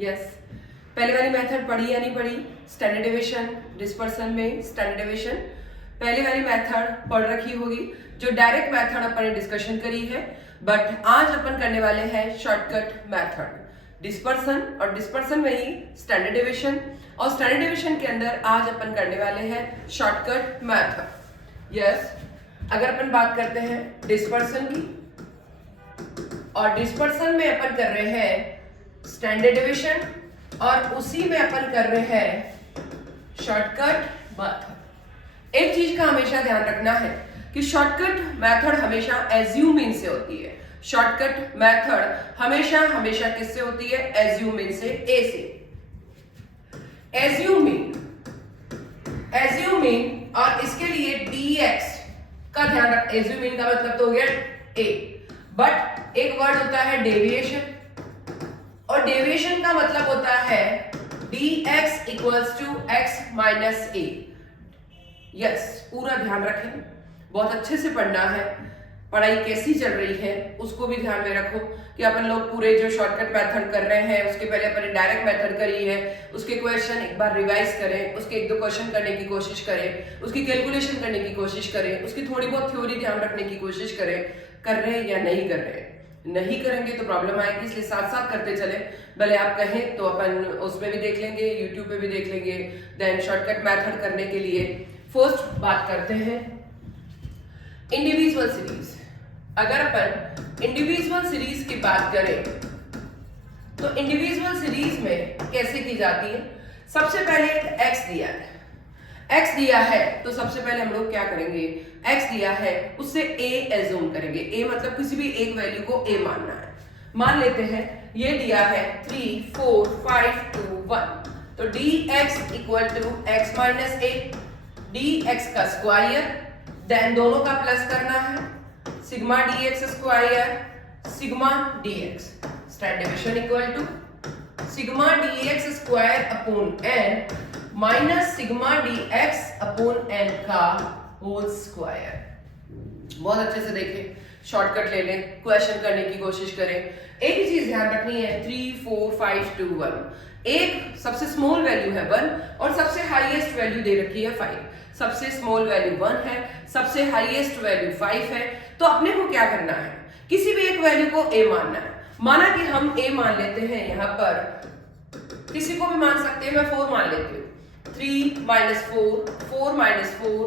Yes. पहले वाली method पढ़ी या नहीं पढ़ी? स्टैंडर्ड डेविएशन, डिस्पर्सन में स्टैंडर्ड डेविएशन पहले वाली मेथड पढ़ रखी होगी। जो डायरेक्ट मेथड अपन ने डिस्कशन करी है, बट आज अपन करने वाले हैं शॉर्टकट मेथड, डिस्पर्सन, और डिस्पर्सन में ही स्टैंडर्ड डेविएशन, और स्टैंडर्ड डेविएशन के अंदर आज अपन करने वाले हैं शॉर्टकट मेथड। यस, अगर अपन बात करते हैं डिस्पर्सन की, और डिस्पर्सन में अपन कर रहे हैं स्टैंडर्ड डेविएशन, और उसी में अपन कर रहे हैं शॉर्टकट मेथड। एक चीज का हमेशा ध्यान रखना है कि शॉर्टकट मेथड हमेशा एज्यूमिंग से होती है। शॉर्टकट मेथड हमेशा किससे होती है? एज्यूमिंग से, ए से। एज्यूमिंग और इसके लिए dx का ध्यान रख। एज्यूमिंग का मतलब तो हो गया ए, बट एक वर्ड होता है डेविएशन, और डेविएशन का मतलब होता है dx equals to x minus a. Yes, पूरा ध्यान रखें, बहुत अच्छे से पढ़ना है। पढ़ाई कैसी चल रही है उसको भी ध्यान में रखो कि अपन लोग पूरे जो शॉर्टकट मेथड कर रहे हैं उसके पहले अपन डायरेक्ट मेथड करी है, उसके क्वेश्चन एक बार रिवाइज करें, उसके एक दो क्वेश्चन करने की कोशिश करें, उसकी कैलकुलेशन करने की कोशिश करें, उसकी थोड़ी बहुत थ्योरी ध्यान रखने की कोशिश करें। कर रहे हैं या नहीं कर रहे हैं? नहीं करेंगे तो प्रॉब्लम आएगी, इसलिए साथ साथ करते चले। भले आप कहें तो अपन उसमें भी देख लेंगे, यूट्यूब पे भी देख लेंगे। देन शॉर्टकट मेथड करने के लिए फर्स्ट बात करते हैं इंडिविजुअल सीरीज। अगर अपन इंडिविजुअल सीरीज की बात करें तो इंडिविजुअल सीरीज में कैसे की जाती है? सबसे पहले एक x दिया है, x दिया है तो सबसे पहले हम लोग क्या करेंगे? x दिया है उससे a एज्यूम करेंगे। a मतलब किसी भी एक वैल्यू को a मानना है। मान लेते हैं ये दिया है 3, 4, 5, 2, 1, तो dx equal to x minus a, dx का स्क्वायर, देन दोनों का प्लस करना है, sigma dx square sigma dx, standard deviation equal to sigma dx square upon n minus sigma dx upon n का होल स्क्वायर। बहुत अच्छे से देखें, शॉर्टकट ले लें, क्वेश्चन करने की कोशिश करें। एक ही चीज ध्यान रखनी है, 3, 4, 5, 2, 1। एक सबसे स्मॉल वैल्यू है 1 और सबसे हाईएस्ट वैल्यू दे रखी है 5। सबसे स्मॉल वैल्यू 1 है, सबसे हाईएस्ट वैल्यू 5 है। तो अपने को क्या करना है? किसी भी एक वैल्यू को a मानना है। माना कि हम a मान लेते हैं, यहां पर किसी को भी मान सकते हैं, मैं 4 मान लेती हूँ। 3 minus 4, 4 minus 4,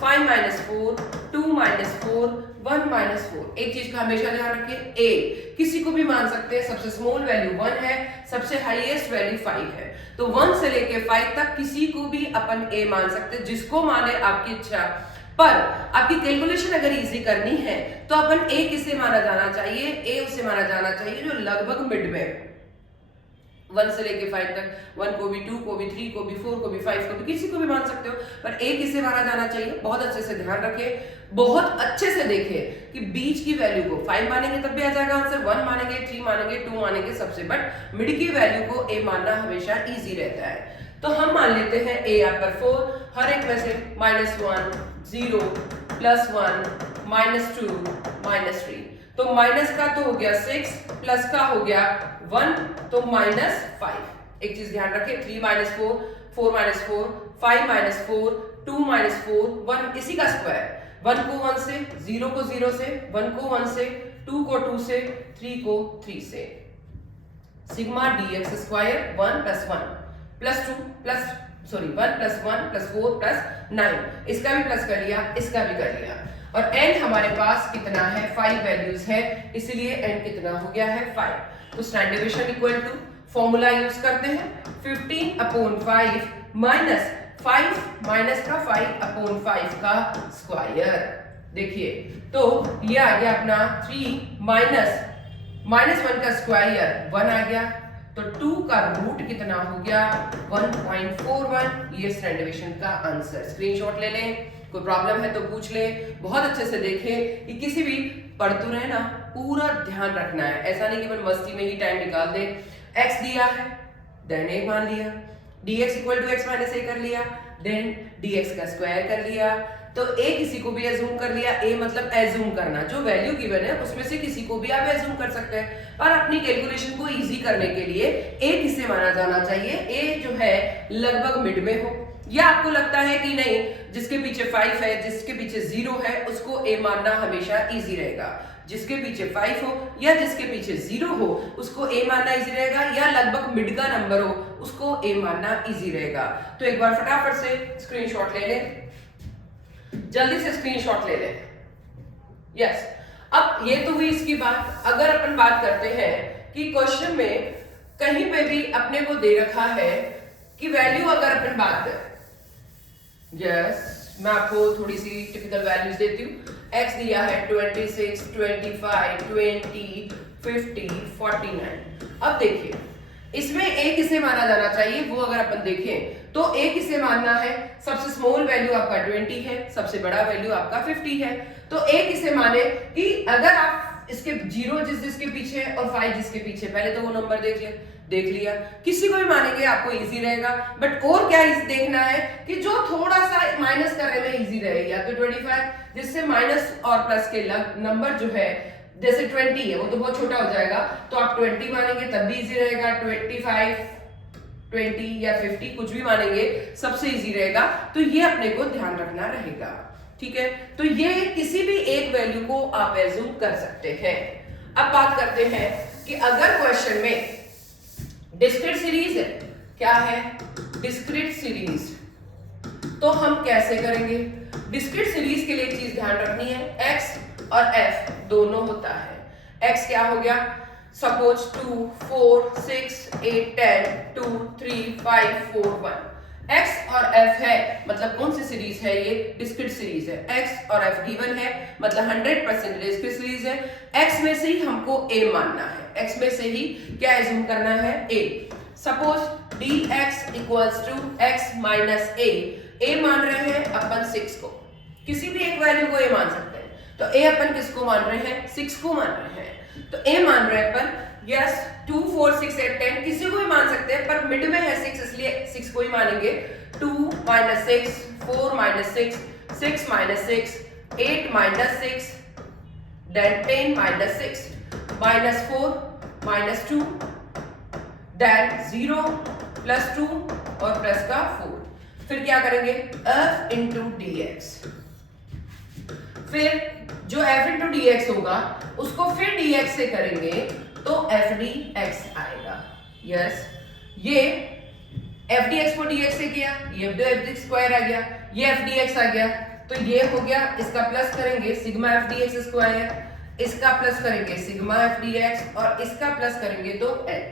5 minus 4, 2 minus 4, 1 minus 4। एक चीज का हमेशा ध्यान रखिए, a किसी को भी मान सकते हैं। सबसे स्मॉल वैल्यू 1 है, सबसे हाईएस्ट वैल्यू 5 है, तो 1 से लेके 5 तक किसी को भी अपन a मान सकते हैं, जिसको माने आपकी इच्छा। पर आपकी कैलकुलेशन अगर इजी करनी है तो अपन a किसे माना जाना चाहिए? a उसे माना जाना चाहिए जो लगभग मिड में 1 से लेके 5 तक। 1 को भी, 2 को भी, 3 को भी, 4 को भी, 5 को भी, किसी को भी मान सकते हो, पर a किसे माना जाना चाहिए? बहुत अच्छे से ध्यान रखें, बहुत अच्छे से देखें कि बीच की वैल्यू को 5 मानेंगे तब भी आ जाएगा आंसर, 1 मानेंगे, 3 मानेंगे, 2 मानेंगे सबसे, बट मिड की वैल्यू को a मानना हमेशा इजी रहता है। तो हम मान लेते हैं a यहाँ पर 4, हर एक में से -1, 0, +1, -2, -3, तो माइनस का तो हो गया 6, प्लस का हो गया 1, तो -5। एक चीज ध्यान रखें, 3 - 4, 4 - 4, 5 - 4, 2 - 4, 1 इसी का स्क्वायर। 1 को 1 से, 0 को 0 से, 1 को 1 से, 2 को 2 से, 3 को 3 से। सिग्मा dx स्क्वायर 1 + 1 + 2 प्लस 1 + 1 + 4 + 9, इसका भी प्लस कर लिया, इसका भी कर लिया, और n हमारे पास कितना है? 5 वैल्यूज है, इसलिए n कितना हो गया है? 5। तो standard deviation equal to formula use करते हैं 15/5 माइनस 5 माइनस का 5/5 का स्क्वायर। देखिए तो ये आ गया अपना 3 माइनस 1 का स्क्वायर 1 आ गया, तो 2 का रूट कितना हो गया? 1.41। ये स्टैंडर्ड डेविएशन का आंसर। स्क्रीनशॉट ले लें, कोई प्रॉब्लम है तो पूछ लें। बहुत अच्छे से देखें कि किसी भी पढ़ तो रहे ना, पूरा ध्यान रखना है। ऐसा नहीं कि मैं मस्ती में ही टाइम निकाल दे। x दिया है, देन a मान लिया, dx equal to x minus a कर लिया, देन dx का स्क्वायर कर लिया, तो ए किसी को भी एज्यूम कर लिया, ए मतलब एज्यूम करना, जो वैल्यू गिवन है उसमें से किसी को भी आप एज्यूम कर सकते हैं। पर अपनी कैलकुलेशन को इजी करने के लिए ए किसे माना जाना चाहिए, ए जो है लगभग मिड में हो, या आपको लगता है कि नहीं जिसके पीछे 5 है, जिसके पीछे 0 है, उसको ए मानना हमेशा इजी रहेगा। जिसके पीछे 5 हो या जिसके पीछे 0 हो उसको ए मानना इजी रहेगा, या लगभग मिड का नंबर हो उसको ए मानना इजी रहेगा। तो एक बार फटाफट से स्क्रीनशॉट ले लें, जल्दी से स्क्रीनशॉट ले लें। यस, अब ये तो हुई इसकी बात। अगर अपन बात करते हैं कि क्वेश्चन में कहीं पे भी अपने को दे रखा है कि वैल्यू अगर अपन बात करें, यस मैं आपको थोड़ी सी टिपिकल वैल्यूज देती हूँ। x दिया है 26, 25, 20, 50, 49। अब देखिए इसमें a किसे माना जाना चाहिए, वो अगर अपन देखें तो a किसे मानना है, सबसे स्मॉल वैल्यू आपका 20 है, सबसे बड़ा वैल्यू आपका 50 है। तो a किसे माने कि अगर आप इसके 0 जिसके पीछे है और 5 जिसके पीछे, पहले तो वो नंबर देख लिया, किसी को भी मानेंगे आपको इजी रहेगा। बट और क्या देखना है कि जो थोड़ा सा माइनस करने में इजी रहे, या तो 25 जिससे माइनस और प्लस के नंबर जो है, जैसे 20 है वो तो बहुत छोटा हो जाएगा, तो आप 20 मानेंगे तब भी इजी रहेगा, 25, 20 या 50 कुछ भी मानेंगे सबसे इजी रहेगा। तो ये अपने को ध्यान रखना रहेगा, ठीक है। तो ये किसी भी एक वैल्यू को आप एज्यूम कर सकते हैं। अब बात करते हैं कि अगर क्वेश्चन में डिस्क्रीट सीरीज है, क्या है डिस्क्रीट सीरीज, तो हम कैसे करेंगे। डिस्क्रीट सीरीज के लिए एक चीज ध्यान रखनी है, x और f दोनों होता है। x क्या हो गया, सपोज 2, 4, 6, 8, 10, 2, 3, 5, 4, 1। x और f है मतलब कौन सी सीरीज है, ये डिस्क्रीट सीरीज है। x और f गिवन है मतलब 100% डिस्क्रीट सीरीज है। x में से ही हमको a मानना है, x में से ही क्या एज्यूम करना है, a। Suppose dx equals to x minus a मान रहे हैं अपन 6 को, किसी भी एक वैल्यू को a मान सकते हैं। तो a अपन किसको मान रहे हैं, 6 को मान रहे हैं। तो a मान रहे हैं अपन, यस 2, 4, 6, 8, 10 किसी को भी मान सकते हैं, पर मिड में है 6 इसलिए 6 को ही मानेंगे। 2 minus 6, 4 minus 6, 6 minus 6, 8 minus 6, then 10 minus 6, minus 4, minus 2, then 0 plus 2 और प्लस का 4। फिर क्या करेंगे, f into dx। फिर जो f into dx होगा उसको फिर dx से करेंगे तो f dx आएगा। यस, ये f dx को dx से किया, ये f dx स्क्वायर आ गया, ये f dx आ गया, तो ये हो गया, इसका प्लस करेंगे सिग्मा f dx स्क्वायर, इसका प्लस करेंगे सिग्मा f dx और इसका प्लस करेंगे तो n।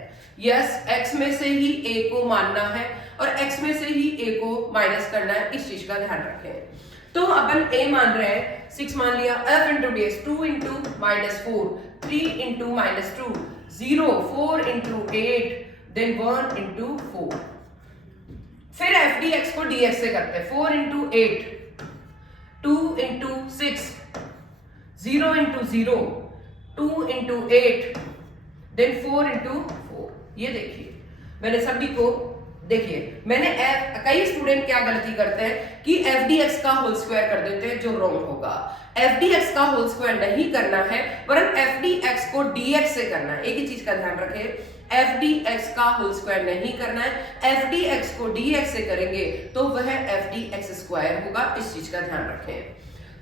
यस, x में से ही a को मानना है और x में से ही a को माइनस करना है, इस चीज का ध्यान रखें। तो अपन a मान रहे हैं, 6 मान लिया, f into dx 2 into minus 4, 3 into minus 2, 0, 4 into 8, then 1 into 4। फिर f dx को dx से करते हैं, 4 into 8, 2 into 6, 0 into 0, 2 into 8, then 4 into 4। ये देखिए मैंने सभी को, देखिए मैंने कई स्टूडेंट क्या गलती करते हैं कि एफ डी एक्स का होल स्क्वायर कर देते हैं, जो रॉन्ग होगा। एफ डी एक्स का होल स्क्वायर नहीं करना है, वरन एफ डी एक्स को डी एक्स से करना है। एक ही चीज का ध्यान रखें, एफ डी एक्स का होल स्क्वायर नहीं करना है, एफ डी एक्स को डी एक्स से करेंगे तो वह एफ डी एक्स स्क्वायर होगा, इस चीज का ध्यान रखें।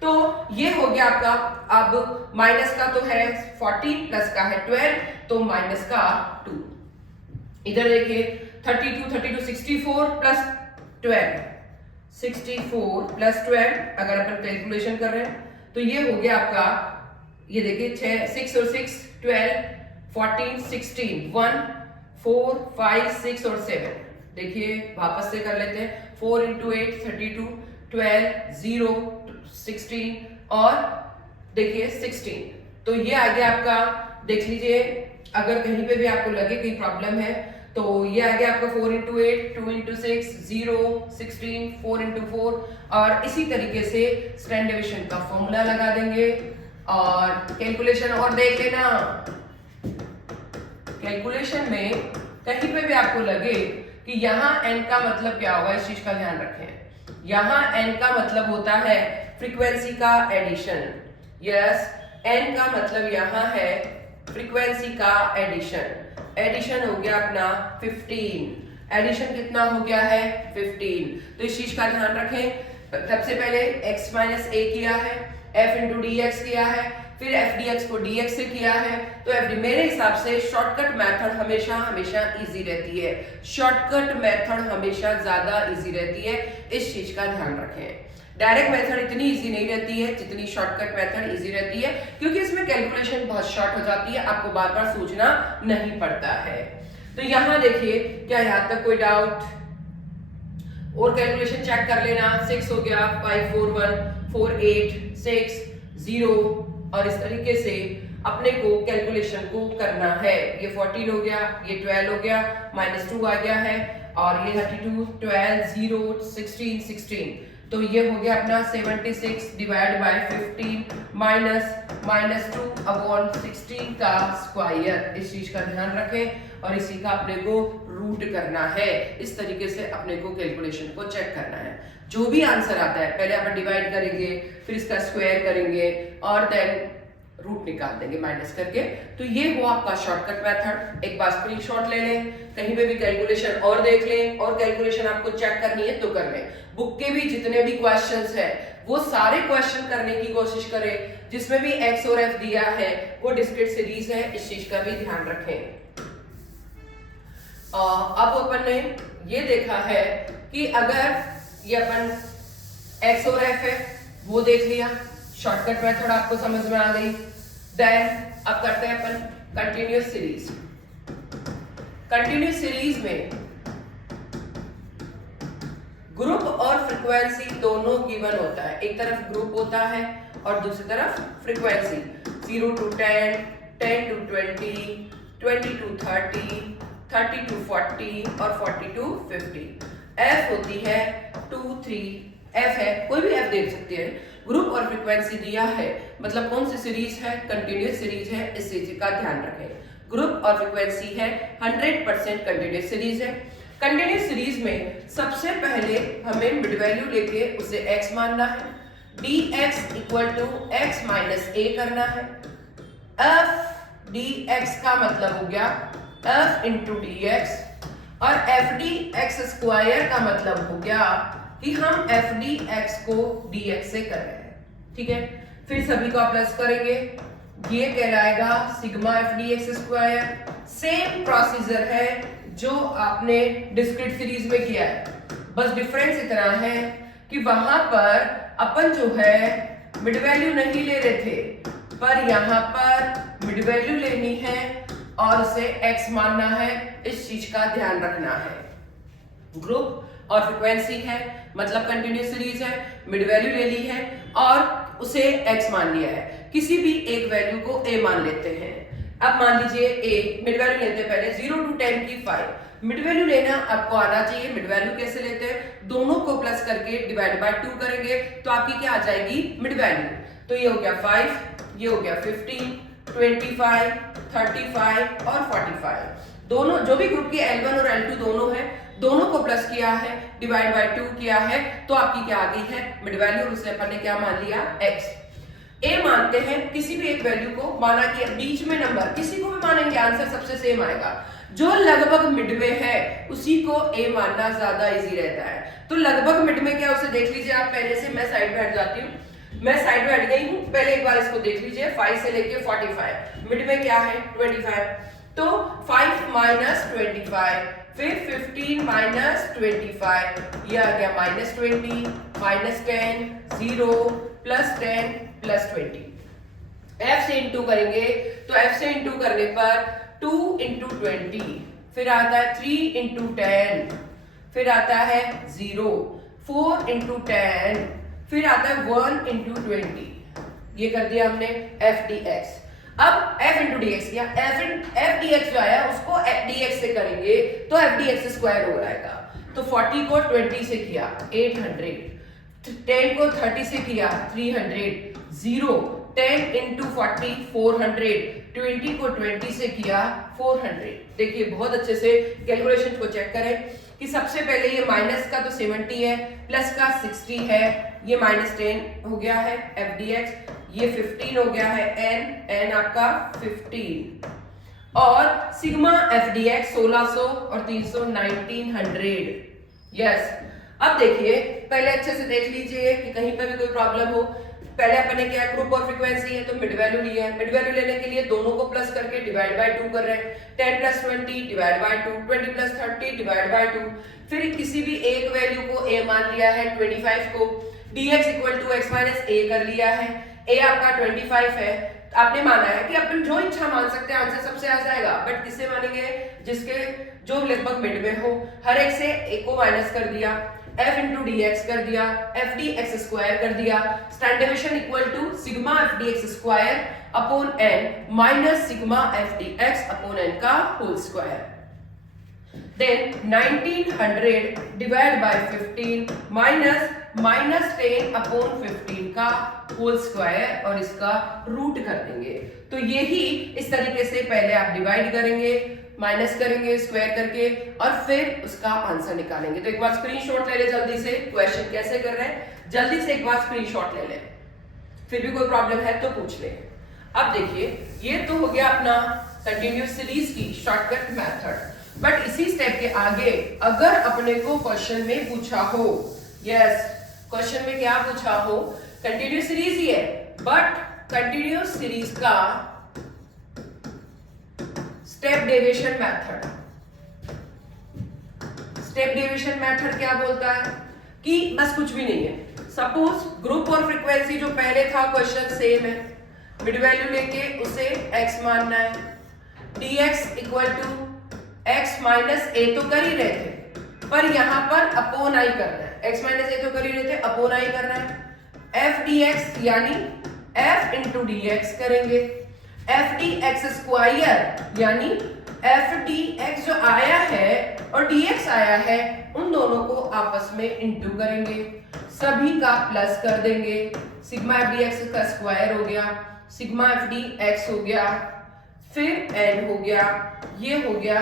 तो ये हो गया आपका। अब माइनस का तो है 14, प्लस का है 12, तो माइनस का 2। इधर देखिए 32, 32, 64 प्लस 12, 64 प्लस 12 अगर अपन कैलकुलेशन कर रहे हैं तो ये हो गया आपका, ये देखिए 6 और 6 12, 14, 16, 1, 4, 5, 6 और 7। देखिए वापस से कर लेते हैं, 4 into 8 32, 12, 0, 16 और देखिए 16। तो ये आ गया आपका, देख लीजिए अगर कहीं पे भी आपको लगे कोई प्रॉब्लम है तो ये आ गया आपका 4 into 8, 2 into 6, 0, 16, 4 into 4। और इसी तरीके से स्टैंडर्ड डिवीजन का फॉर्मूला लगा देंगे और कैलकुलेशन और देख लेना। कैलकुलेशन में कहीं पे भी आपको लगे कि यहाँ n का मतलब क्या होगा, इस चीज का ध्यान रखें। यहाँ n का मतलब होता है फ्रीक्वेंसी का एडिशन। यस, n का मतलब यहाँ है फ्रीक्वेंसी का एडिशन। एडिशन हो गया अपना 15। एडिशन कितना हो गया है 15। तो इस चीज का ध्यान रखें। सबसे पहले x माइनस a किया है, f इंटू डी एक्स किया है, फिर f dx को dx से किया है। तो f मेरे हिसाब से शॉर्टकट मेथड हमेशा हमेशा इजी रहती है। शॉर्टकट मेथड हमेशा ज्यादा इजी रहती है, इस चीज का ध्यान रखें। डायरेक्ट मेथड इतनी इजी नहीं रहती है जितनी शॉर्टकट मेथड इजी रहती है, क्योंकि इसमें कैलकुलेशन बहुत शॉर्ट हो जाती है, आपको बार बार सोचना नहीं पड़ता है। तो यहाँ देखिए, क्या यहाँ तक कोई डाउट? और कैलकुलेशन चेक कर लेना। 6 हो गया, 5 4 1 4 8 6 0, और इस तरीके से अपने को कैलकुलेशन को करना है। ये 14 हो गया, ये 12 हो गया, -2 आ गया है, और ये 32 12 0 16 16। तो ये हो गया अपना 76 डिवाइड बाय 15 माइनस 2 अपॉन 16 का स्क्वायर। इस चीज का ध्यान रखें, और इसी का अपने को रूट करना है। इस तरीके से अपने को कैलकुलेशन को चेक करना है। जो भी आंसर आता है पहले अपन डिवाइड करेंगे, फिर इसका स्क्वायर करेंगे, और देन रूट निकाल देंगे माइनस करके। तो ये हुआ आपका शॉर्टकट मेथड। एक बार स्क्रीनशॉट ले लें, कहीं पे भी कैलकुलेशन और देख लें, और कैलकुलेशन आपको चेक करनी है तो कर लें। बुक के भी जितने भी क्वेश्चंस हैं वो सारे क्वेश्चन करने की कोशिश करें। जिसमें भी x और f दिया है वो डिस्क्रीट सीरीज है, इस चीज का भी ध्यान रखें। अब अपन ने ये देखा है कि अगर ये अपन x और f है वो देख लिया, शॉर्टकट मेथड आपको समझ में आ गई। देन अब करते हैं अपन कंटिन्यूअस सीरीज। कंटिन्यूअस सीरीज में ग्रुप और फ्रीक्वेंसी दोनों गिवन होता है। एक तरफ ग्रुप होता है और दूसरी तरफ frequency. 0 to 10, 10 to 20, 20 to 30, 30 to 40 और 40 to 50। F होती है 2 3, F है, कोई भी F देख सकते हैं। ग्रुप और फ्रीक्वेंसी दिया है, मतलब कौन सी सीरीज है? कंटिन्यूअस सीरीज है, इस चीज का ध्यान रखें। ग्रुप और फ्रीक्वेंसी है 100% कंटिन्यूअस सीरीज है। कंटिन्यूअस सीरीज में सबसे पहले हमें मिड वैल्यू लेके उसे x मानना है, dx equal to x minus a करना है। f dx का मतलब हो गया f इंटू dx, और f dx स्क्वायर का मतलब हो गया कि हम f dx को dx से कर रहे हैं। ठीक है, फिर सभी का प्लस करेंगे, ये कहलाएगा sigma f dx square. Same procedure है जो आपने डिस्क्रीट सीरीज में किया है, बस डिफरेंस इतना है कि वहां पर अपन जो है मिड वैल्यू नहीं ले रहे थे, पर यहाँ पर मिड वैल्यू लेनी है और उसे x मानना है। इस चीज का ध्यान रखना है। ग्रुप और फ्रीक्वेंसी है, मतलब कंटिन्यूअस सीरीज है, मिड वैल्यू ले ली है और उसे x मान लिया है। किसी भी एक वैल्यू को a मान लेते हैं। अब मान लीजिए a, मिड वैल्यू लेते हैं पहले 0 to 10 की 5। मिड वैल्यू लेना आपको आना चाहिए। मिड वैल्यू कैसे लेते हैं? दोनों को प्लस करके डिवाइड बाय 2 करेंगे तो आपकी क्या आ जाएगी? Mid value. तो ये हो गया 5, ये हो गया 15, 25, 35 और 45। दोनों जो भी ग्रुप की L1 और L2 दोनों है, दोनों को प्लस किया है, डिवाइड बाय 2 किया है, तो आपकी क्या आ गई है? Mid value. और उसे अपन ने क्या मान लिया? x। a मानते हैं किसी भी एक वैल्यू को, माना कि बीच में नंबर किसी को भी मानेंगे, आंसर सबसे सेम आएगा। जो लगभग मिड में है उसी को a मानना ज्यादा इजी रहता है। तो लगभग मिड में क्या, उसे देख लीजिए आप पहले से। मैं साइड पे हट जाती हूँ, मैं साइड पे हट गई हूँ, पहले एक बार इसको देख लीजिए। 5 से लेके 45, मिड में क्या है? 25। तो 5 माइनस 25, फिर 15 माइनस 25, ये आ गया -20, -10, 0, +10, +20। f से इंटू करेंगे तो f से इंटू करने पर 2 इंटू 20, फिर आता है 3 इंटू 10, फिर आता है 0, 4 इंटू 10, फिर आता है 1 इंटू 20। ये कर दिया हमने f dx। अब f इंटू dx किया, f dx जो आया उसको f dx से करेंगे तो f dx स्क्वायर हो जाएगा। तो 40 को 20 से किया 800, 10 को 30 से किया 300, 0 10 इंटू 40 400, 20 को 20 से किया 400। देखिए बहुत अच्छे से कैलकुलेशन को चेक करें कि सबसे पहले ये माइनस का तो 70 है, प्लस का 60 है, ये -10 हो गया है एफ डी एक्स, ये 15 हो गया है एन आपका 15, और सिग्मा एफ डी एक्स 1600 और 300 1900। यस, अब देखिए पहले अच्छे से देख लीजिए कि कहीं पर भी कोई प्रॉब्लम हो। पहले अपने क्या ग्रुप और फ्रीक्वेंसी है तो मिड वैल्यू लिया है, मिड वैल्यू लेने के लिए दोनों को प्लस करके डिवाइड बाय 2 कर रहे हैं, 10 plus 20 divide by 2, 20 plus 30 divide by 2, फिर किसी भी एक वैल्यू को a मान लिया है 25 को, dx equal to x minus a कर लिया है, a आपका 25 है, आपने माना है कि अपन जो इच्छा मान सकते हैं आंसर सबसे आ जाएगा, बट किससे मानेंगे, जिसके जो लगभग मिड में हो। हर एक से a को माइनस कर दिया, f इंटू डी एक्स कर दिया, एफ डी एक्स स्क्वायर कर दिया, standard deviation equal to sigma f d x square upon n minus sigma f d x upon n का whole square. Then 1900 divide by 15 minus 10 upon 15 का whole square और इसका root कर देंगे। तो यही इस तरीके से पहले आप डिवाइड करेंगे, माइनस करेंगे स्क्वायर करके, और फिर उसका आंसर निकालेंगे। तो एक बार स्क्रीनशॉट ले ले जल्दी से, क्वेश्चन कैसे कर रहे हैं जल्दी से एक बार स्क्रीनशॉट ले ले, फिर भी कोई प्रॉब्लम है तो पूछ ले। अब देखिए ये तो हो गया अपना कंटिन्यूअस सीरीज की शॉर्टकट मेथड, बट इसी स्टेप के आगे अगर अपने को क्वेश्चन में पूछा हो, यस क्वेश्चन में क्या पूछा हो, कंटिन्यूअस सीरीज ही है बट कंटिन्यूअस सीरीज का step deviation method. Step deviation method क्या बोलता है कि बस कुछ भी नहीं है, सपोज ग्रुप और फ्रीक्वेंसी जो पहले था क्वेश्चन सेम है, मिड वैल्यू लेके उसे x मानना है, dx equal to x minus a तो कर ही रहे थे, पर यहां पर अपॉन i करना है, x माइनस a तो कर ही रहे थे, अपॉन i करना है, f dx यानी f इंटू dx करेंगे, एफ डी एक्स स्क्वायर यानी एफ डी एक्स जो आया है और डी एक्स आया है उन दोनों को आपस में इंटू करेंगे, सभी का प्लस कर देंगे, सिग्मा एफ डी एक्स का स्क्वायर हो गया, सिग्मा एफ डी एक्स हो गया, फिर एन हो गया, ये हो गया।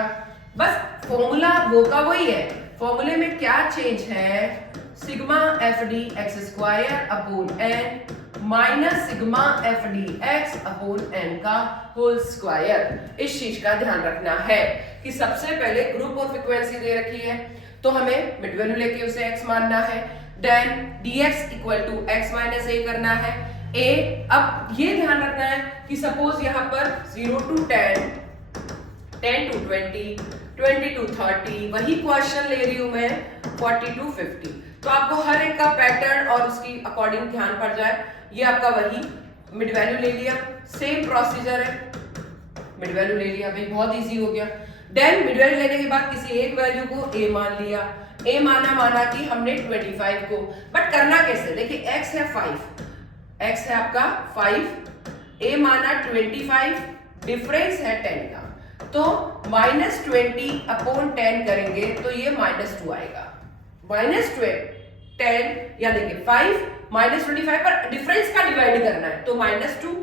बस फॉर्मूला वो का वही है, फॉर्मूले में क्या चेंज है, sigma f d x square upon n minus sigma f d x upon n का होल स्क्वायर। इस चीज का ध्यान रखना है कि सबसे पहले ग्रुप और फ्रीक्वेंसी दे रखी है तो हमें मिड वैल्यू लेके उसे x मानना है, then dx equal to x minus a करना है, a। अब ये ध्यान रखना है कि सपोज यहाँ पर 0 टू 10, 10 टू 20, 20 टू 30, वही क्वेश्चन ले रही हूं मैं 40 टू 50, तो आपको हर एक का पैटर्न और उसकी अकॉर्डिंग ध्यान पड़ जाए। ये आपका वही मिड वैल्यू ले लिया, सेम प्रोसीजर है, मिड वैल्यू ले लिया भाई, बहुत इजी हो गया। देन मिड वैल्यू लेने के बाद किसी एक वैल्यू को a मान लिया, a माना कि हमने 25 को, बट करना कैसे, देखिए x है 5, x है आपका 5, a माना 25, डिफरेंस है 10 का, तो -20 अपॉन 10 करेंगे तो ये -2 आएगा, -10 या देखिए 5 -25 पर डिफरेंस का डिवाइड करना है तो -2,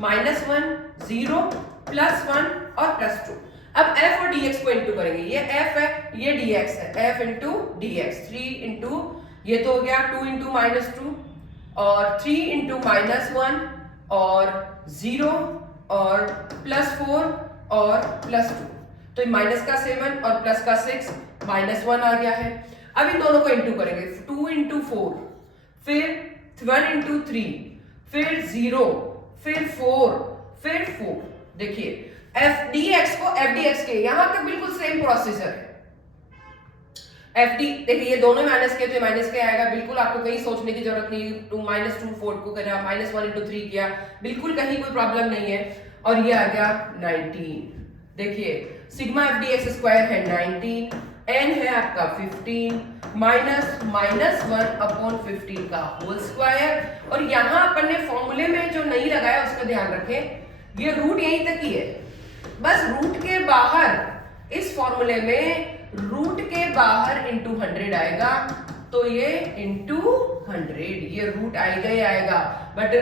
-1, 0, +1 और +2। अब f और dx को इंटू करेंगे, ये f है ये dx है, f इंटू dx, 3 इंटू ये तो हो गया 2 इंटू -2 और 3 इंटू -1 और 0 और +4 और +2, तो माइनस का 7 और प्लस का 6, -1 आ गया है। अब इन दोनों को इंटू करेंगे, 2 इंटू 4, फिर 1 इंटू 3, फिर 0, फिर 4, फिर 4। देखिए एफ डी एक्स को एफ डी एक्स के, यहां तक बिल्कुल सेम प्रोसीजर है। एफ डी देखिए ये दोनों माइनस के तो माइनस के आएगा, बिल्कुल आपको कहीं सोचने की जरूरत नहीं, -2 4 को करा, -1 इंटू 3 किया, बिल्कुल कहीं कोई प्रॉब्लम नहीं है। और ये आ गया 19। देखिए sigma f d x square है 19, n है आपका 15 -1 अपॉन 15 का होल स्क्वायर। और यहां अपन ने फॉर्मूले में जो नहीं लगाया उसका ध्यान रखें, ये रूट यहीं तक ही है, बस रूट के बाहर इस फॉर्मूले में रूट के बाहर इंटू 100 आएगा, तो ये इंटू 100, ये रूट आई का ही आएगा, बट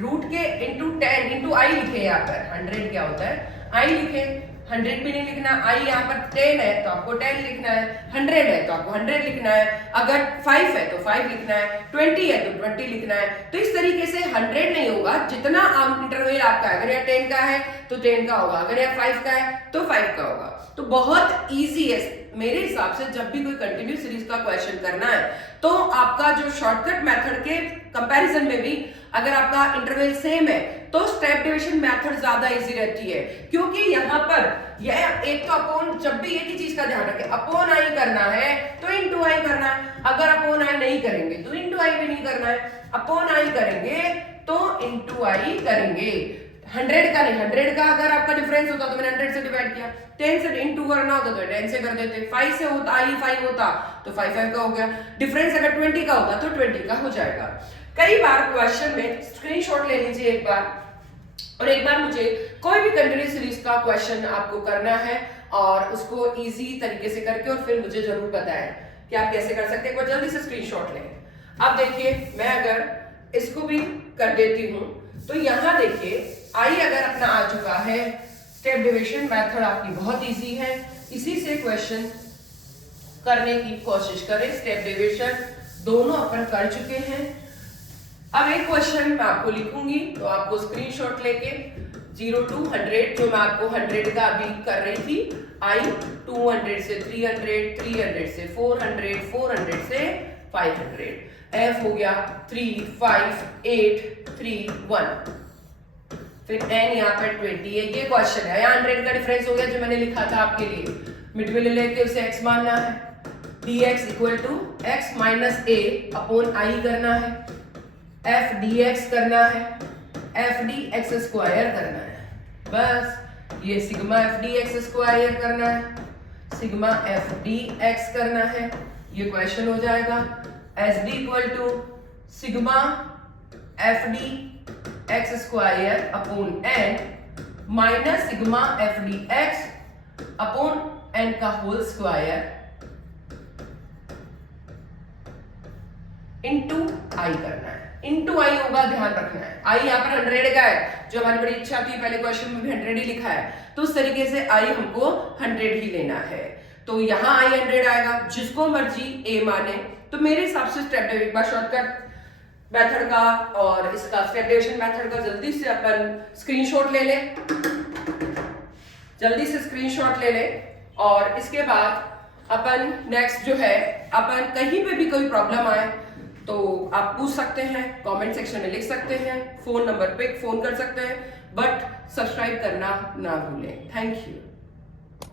रूट के इंटू 10 इंटू आई लिखे यहाँ पर, 100 क्या होता है आई लिखे, 100 भी नहीं लिखना, आई यहाँ पर 10 है तो आपको 10 लिखना है, 100 है तो आपको 100 लिखना है, अगर 5 है तो 5 लिखना है, 20 है तो 20 लिखना है। तो इस तरीके से 100 नहीं होगा, जितना इंटरवल आपका है, अगर यह 10 का है तो 10 का होगा, अगर यह 5 का है तो 5 का होगा। तो बहुत ईजी है मेरे हिसाब से, जब भी कोई कंटिन्यूस सीरीज का क्वेश्चन करना है तो आपका जो शॉर्टकट मेथड के कंपैरिजन में भी अगर आपका इंटरवल सेम है तो स्टेप डिविजन मेथड ज्यादा इजी रहती है, क्योंकि यहाँ पर यह एक तो अपॉन, जब भी एक ही चीज का ध्यान रखें, अपॉन आई करना है तो इनटू आई करना है, अगर अपॉन आई नहीं करेंगे तो इनटू आई भी नहीं करना है, अपॉन आई करेंगे तो इनटू आई करेंगे। 100 का नहीं, 100 का अगर आपका डिफरेंस होता तो मैंने 100 से डिवाइड किया, 10 से इनटू करना होता तो 10 से कर देते, 5 से होता आई 5 होता तो 5 का हो गया, डिफरेंस अगर 20 का होता तो 20 का हो जाएगा। कई बार क्वेश्चन में स्क्रीनशॉट ले लीजिए एक बार, और एक बार मुझे कोई भी कंटिन्यूस सीरीज का क्वेश्चन आपको करना है और उसको इजी तरीके से करके और फिर मुझे जरूर बताएं कि आप कैसे कर सकते हैं, एक बार जल्दी से स्क्रीनशॉट लें। अब देखिए मैं अगर इसको भी कर देती हूं तो यहां देखिए आई अगर अपना आ चुका है, स्टेप डिविजन मेथड आपकी बहुत इजी है, इसी से क्वेश्चन करने की कोशिश करें। स्टेप डिविजन दोनों अपन कर चुके हैं। अब एक क्वेश्चन मैं आपको लिखूंगी तो आपको स्क्रीनशॉट लेके 0 to 100, जो मैं आपको 100 का अभी कर रही थी, आई 200 से 300, 300 से 400, 400 से 500, एफ हो गया 3 5 8 3 1, फिर एन यहाँ पर 20 है। ये क्वेश्चन है, यहाँ 100 का डिफरेंस हो गया जो मैंने लिखा था आपके लिए, मिड में ले लेके उसे x मानना है, dx equal to x minus a upon i करना है, f dx करना है, f dx स्क्वायर करना है, बस ये सिग्मा f dx स्क्वायर करना है, सिग्मा f dx करना है, ये क्वेश्चन हो जाएगा। S d equal to sigma f d x स्क्वायर upon n minus sigma f d x upon n का होल स्क्वायर इनटू आई करना है। इनटू आई होगा, ध्यान रखना है, आई यहाँ पर 100 का है, जो हमारी बड़ी इच्छा थी, पहले क्वेश्चन में भी 100 ही लिखा है, तो उस तरीके से आई हमको 100 ही लेना है, तो यहाँ आई 100 आएगा, जिसको मर्जी ए माने। तो मेरे हिसाब से स्टेप एक बार शॉर्टकट मेथड का और इसका स्टेप डिविजन मेथड का जल्दी से अपन स्क्रीनशॉट ले लें, जल्दी से स्क्रीनशॉट ले लें, और इसके बाद अपन नेक्स्ट जो है, अपन कहीं पे भी कोई प्रॉब्लम आए तो आप पूछ सकते हैं, कमेंट सेक्शन में लिख सकते हैं, फोन नंबर पे फोन कर सकते हैं, बट सब्सक्राइब करना ना भूलें। Thank you.